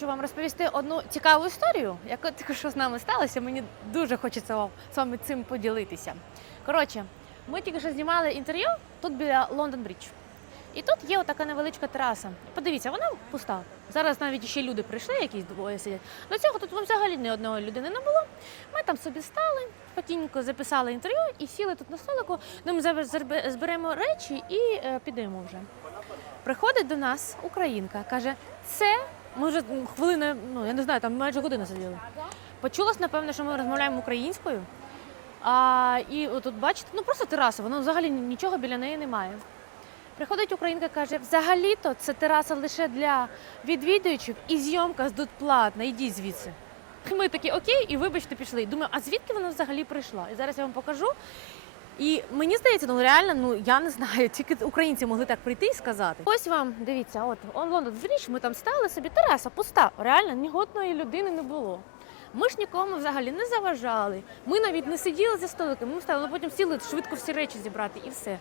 хочу вам розповісти одну цікаву історію, яка тільки що з нами сталося. Мені дуже хочеться вам з вами цим поділитися. Коротше, ми тільки що знімали інтерв'ю тут біля Лондон Брідж. І тут є отака невеличка тераса. Подивіться, вона пуста. Зараз навіть ще люди прийшли, якісь двоє сидять. До цього тут взагалі ні одної людини не було. Ми там собі стали, спокійненько записали інтерв'ю і сіли тут на столику. Ну, ми зараз зберемо речі і е, підемо вже. Приходить до нас українка, каже: це ми вже м, хвилина, ну я не знаю, там майже годину сиділи. Почулось, напевно, що ми розмовляємо українською. А, і тут бачите, ну просто тераса, воно взагалі нічого біля неї немає. Приходить українка, каже: взагалі-то це тераса лише для відвідувачів і зйомка тут платна, йдіть звідси. Ми такі окей, і вибачте, пішли. Думаю, а звідки вона взагалі прийшла? І зараз я вам покажу. І мені здається, ну реально, ну я не знаю, тільки українці могли так прийти і сказати. Ось вам дивіться, от он Лондон Брідж, ми там стали собі, тераса пуста. Реально, ні одної людини не було. Ми ж нікому взагалі не заважали. Ми навіть не сиділи за столиками, ми стали, потім сіли швидко всі речі зібрати і все.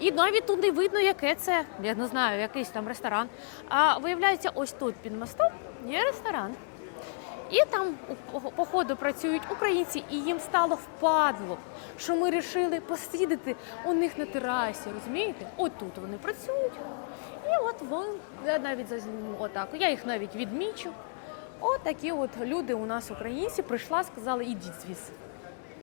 І навіть тут не видно, яке це, я не знаю, якийсь там ресторан. А виявляється, ось тут під мостом є ресторан. І там по- походу працюють українці, і їм стало впадло, що ми вирішили посидіти у них на терасі. Розумієте? От тут вони працюють. І от вон, я навіть зазніму отак. Я їх навіть відмічу. От от люди у нас українці прийшла, сказали, ідіть звідси.